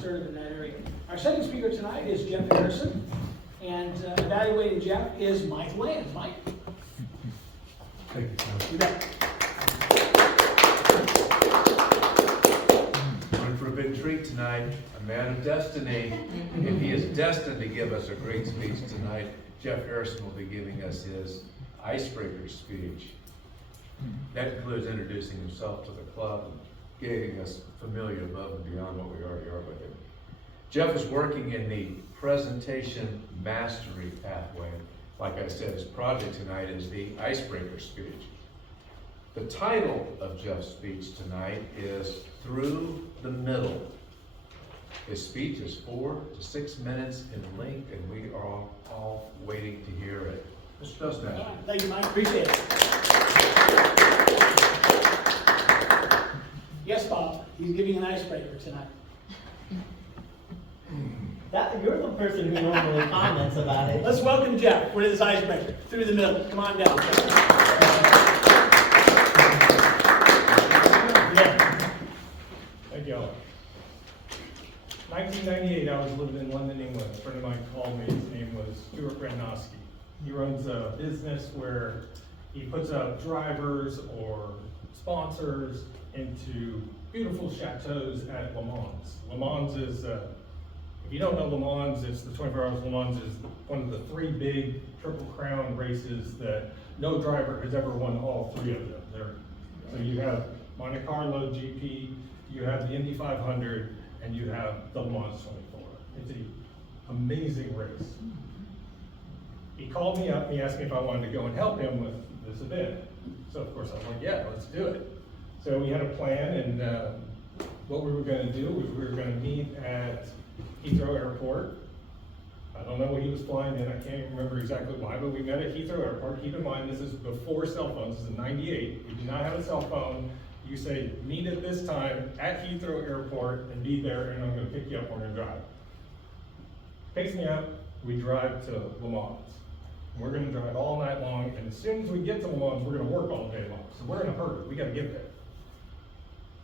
Serve in that area. Our second speaker tonight is Jeff Harrison, and evaluating Jeff is Mike Lance. Mike? Thank you, Tom. You bet. Going for a big treat tonight, a man of destiny, and he is destined to give us a great speech tonight. Jeff Harrison will be giving us his icebreaker speech. That includes introducing himself to the club and getting us familiar above and beyond what we already are with him. Jeff is working in the presentation mastery pathway. Like I said, his project tonight is the icebreaker speech. The title of Jeff's speech tonight is Through the Middle. His speech is 4 to 6 minutes in length, and we are all waiting to hear it. Mr. Toastmaster. Thank you, Mike. Appreciate it. Yes, Bob. He's giving an icebreaker tonight. You're the person who normally comments about it. Let's welcome Jeff for his icebreaker. Through the middle. Come on down. Yeah. Thank you all. 1998, I was living in London, England. A friend of mine called me. His name was Stuart Brandowski. He runs a business where he puts out drivers or sponsors into beautiful chateaus at Le Mans. Le Mans is, if you don't know Le Mans, it's the 24 Hours Le Mans is one of the 3 big Triple Crown races that no driver has ever won all 3 of them. So you have Monte Carlo GP, you have the Indy 500, and you have the Le Mans 24. It's an amazing race. He called me up and he asked me if I wanted to go and help him with this event. So of course I was like, yeah, let's do it. So we had a plan, and what we were going to do was we were going to meet at Heathrow Airport. I don't know what he was flying in, I can't remember exactly why, but we met at Heathrow Airport. Keep in mind, this is before cell phones, this is in '98. We did not have a cell phone. You say, meet at this time at Heathrow Airport and be there, and I'm going to pick you up, we're going to drive. Picks me up, we drive to Le Mans. We're going to drive all night long, and as soon as we get to Le Mans, we're going to work all day long. So we're in a hurry, we got to get there.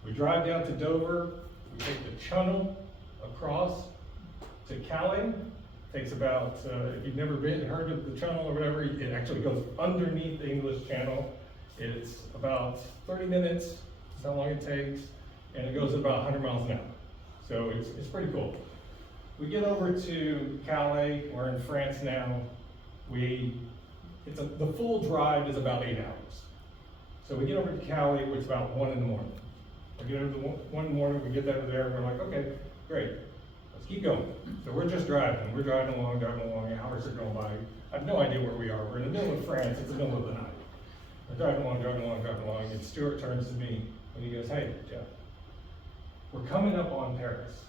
We drive down to Dover, we take the channel across to Calais. Takes about, if you've never heard of the channel or whatever, it actually goes underneath the English Channel. It's about 30 minutes, that's how long it takes, and it goes at about 100 miles an hour. So it's pretty cool. We get over to Calais, we're in France now. The full drive is about 8 hours. So we get over to Calais, it's about 1 in the morning. We get over to 1 in the morning, we get over there, and we're like, okay, great, let's keep going. So we're just driving. We're driving along, hours are going by. I have no idea where we are. We're in the middle of France, it's the middle of the night. We're driving along, and Stuart turns to me, and he goes, hey, Jeff, we're coming up on Paris.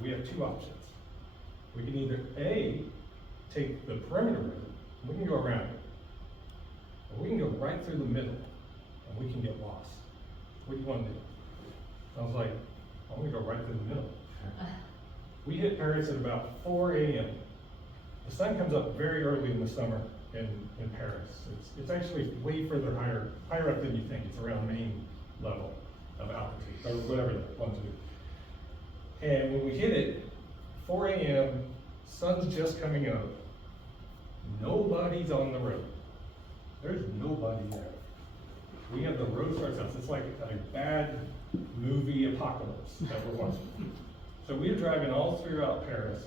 We have 2 options. We can either A, take the perimeter route, we can go around it, or we can go right through the middle, and we can get lost. What do you want to do? I was like, I want to go right through the middle. We hit Paris at about 4 a.m. The sun comes up very early in the summer in Paris. It's actually way further higher up than you think. It's around main level of altitude, or whatever they want to do. And when we hit it, 4 a.m., sun's just coming up. Nobody's on the road. There's nobody there. We have the road starts out. It's like a bad movie apocalypse that we're watching. So we're driving all throughout Paris.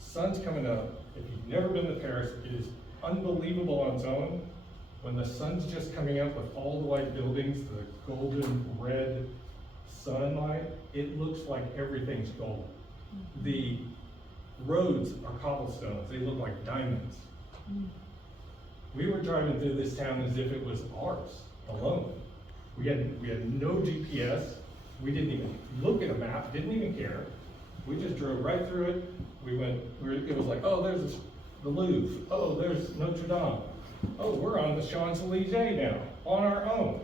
Sun's coming up. If you've never been to Paris, it is unbelievable on its own. When the sun's just coming up with all the white buildings, the golden red sunlight, it looks like everything's gold. The roads are cobblestones. They look like diamonds. We were driving through this town as if it was ours, alone. We had no GPS. We didn't even look at a map, didn't even care. We just drove right through it. It was like, oh, there's the Louvre. Oh, there's Notre Dame. Oh, we're on the Champs-Elysees now, on our own.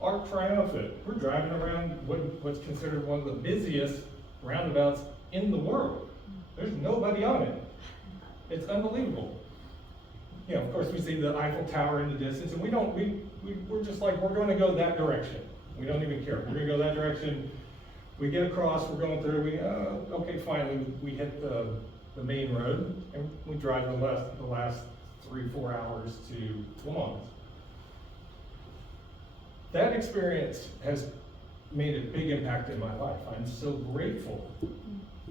Arc Triumphant. We're driving around what's considered one of the busiest roundabouts in the world. There's nobody on it. It's unbelievable. You know, of course, we see the Eiffel Tower in the distance, and we're just like, we're going to go that direction. We don't even care. We're going to go that direction. We get across, we're going through, okay, finally, we hit the main road, and we drive the last 3-4 hours to Lamont. That experience has made a big impact in my life. I'm so grateful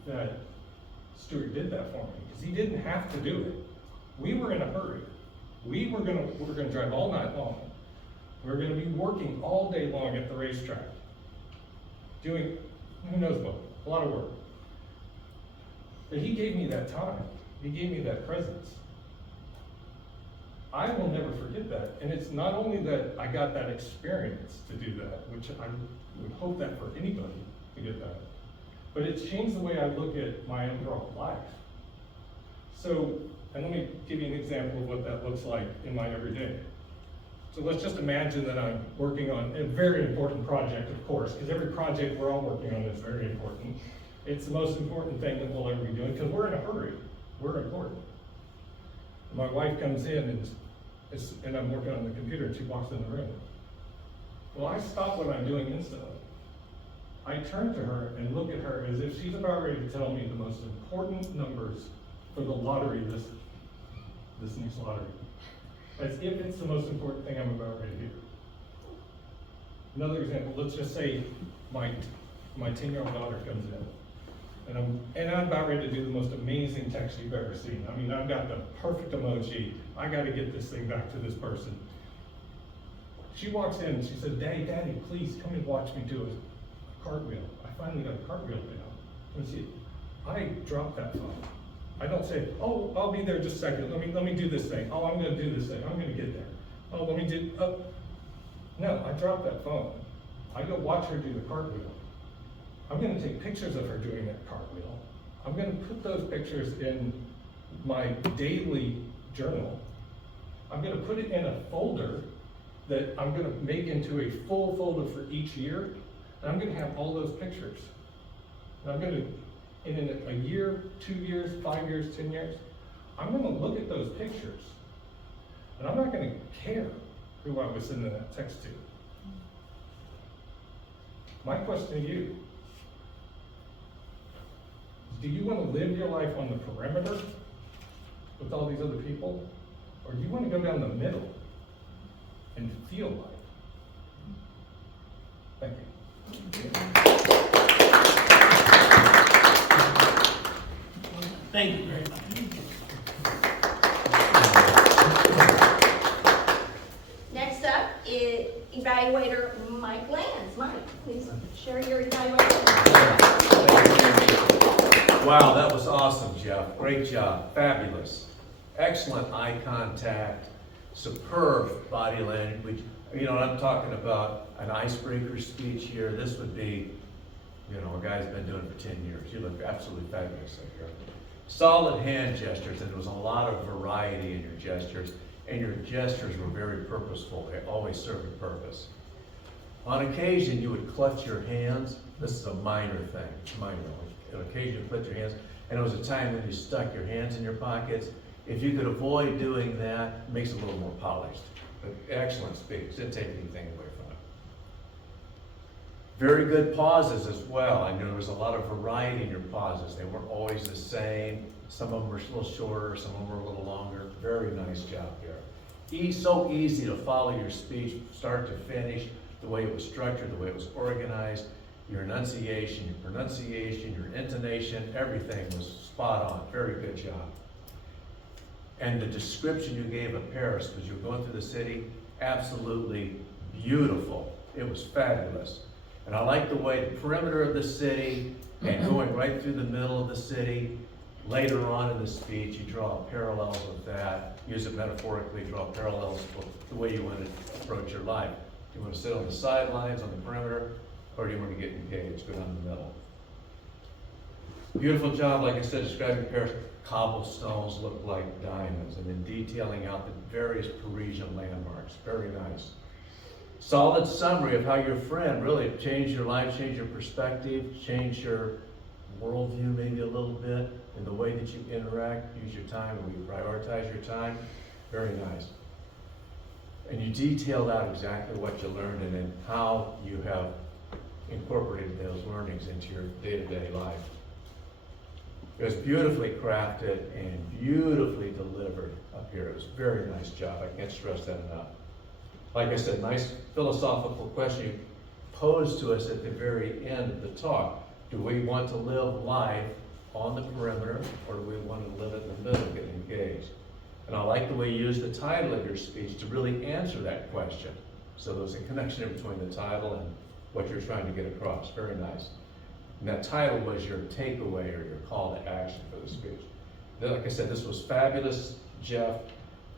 that Stuart did that for me, because he didn't have to do it. We were in a hurry. We were gonna drive all night long. We were gonna be working all day long at the racetrack, doing who knows what, a lot of work. But he gave me that time. He gave me that presence. I will never forget that. And it's not only that I got that experience to do that, which I would hope that for anybody to get that, but it's changed the way I look at my overall life. So, and let me give you an example of what that looks like in my everyday. So let's just imagine that I'm working on a very important project, of course, because every project we're all working on is very important. It's the most important thing that we'll ever be doing, because we're in a hurry. We're important. My wife comes in and I'm working on the computer, and she walks in the room. Well, I stop what I'm doing instantly. I turn to her and look at her as if she's about ready to tell me the most important numbers for the lottery, this next lottery. As if it's the most important thing I'm about ready to do. Another example, let's just say my 10-year-old daughter comes in, and I'm about ready to do the most amazing text you've ever seen. I mean, I've got the perfect emoji. I got to get this thing back to this person. She walks in and she said, Daddy, please come and watch me do a cartwheel. I finally got a cartwheel down. And I dropped that phone. I don't say, oh, I'll be there just a second. Let me do this thing. Oh, I'm going to do this thing. I'm going to get there. Oh, let me do. No, I dropped that phone. I go watch her do the cartwheel. I'm going to take pictures of her doing that cartwheel. I'm going to put those pictures in my daily journal. I'm going to put it in a folder that I'm going to make into a full folder for each year. And I'm going to have all those pictures. And I'm going to, in a year, 2 years, 5 years, 10 years, I'm going to look at those pictures. And I'm not going to care who I was sending that text to. My question to you, do you want to live your life on the perimeter with all these other people? Or do you want to go down the middle and feel life? Thank you. Thank you very much. Next up is evaluator Mike Lands. Mike, please share your evaluation. Wow, that was awesome, Jeff. Great job. Fabulous. Excellent eye contact. Superb body language. You know, I'm talking about an icebreaker speech here. This would be, you know, a guy's been doing it for 10 years. You look absolutely fabulous up here. Solid hand gestures, and there was a lot of variety in your gestures, and your gestures were very purposeful. They always served a purpose. On occasion, you would clutch your hands. This is a minor thing, minor. On occasion, you clutch your hands, and it was a time when you stuck your hands in your pockets. If you could avoid doing that, it makes it a little more polished. But excellent speech, didn't take anything away from it. Very good pauses as well. I know there was a lot of variety in your pauses. They weren't always the same. Some of them were a little shorter, some of them were a little longer. Very nice job here. So easy to follow your speech, start to finish, the way it was structured, the way it was organized. Your enunciation, your pronunciation, your intonation, everything was spot on. Very good job. And the description you gave of Paris, because you were going through the city, absolutely beautiful. It was fabulous. And I like the way the perimeter of the city and going right through the middle of the city. Later on in the speech, you draw parallels with that. Use it metaphorically, draw parallels with the way you want to approach your life. Do you want to sit on the sidelines, on the perimeter, or do you want to get engaged, go down the middle? Beautiful job, like I said, describing Paris. Cobblestones look like diamonds, and then detailing out the various Parisian landmarks. Very nice. Solid summary of how your friend really changed your life, changed your perspective, changed your worldview maybe a little bit in the way that you interact, use your time, and you prioritize your time. Very nice. And you detailed out exactly what you learned and then how you have incorporating those learnings into your day-to-day life. It was beautifully crafted and beautifully delivered up here. It was a very nice job. I can't stress that enough. Like I said, nice philosophical question you posed to us at the very end of the talk. Do we want to live life on the perimeter, or do we want to live in the middle, get engaged? And I like the way you used the title of your speech to really answer that question. So there's a connection between the title and what you're trying to get across. Very nice. And that title was your takeaway or your call to action for the speech. Like I said, this was fabulous, Jeff,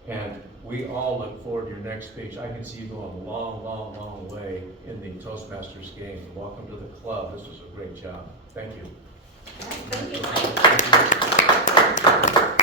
and we all look forward to your next speech. I can see you going a long, long, long way in the Toastmasters game. Welcome to the club. This was a great job. Thank you. Thank you, Mike.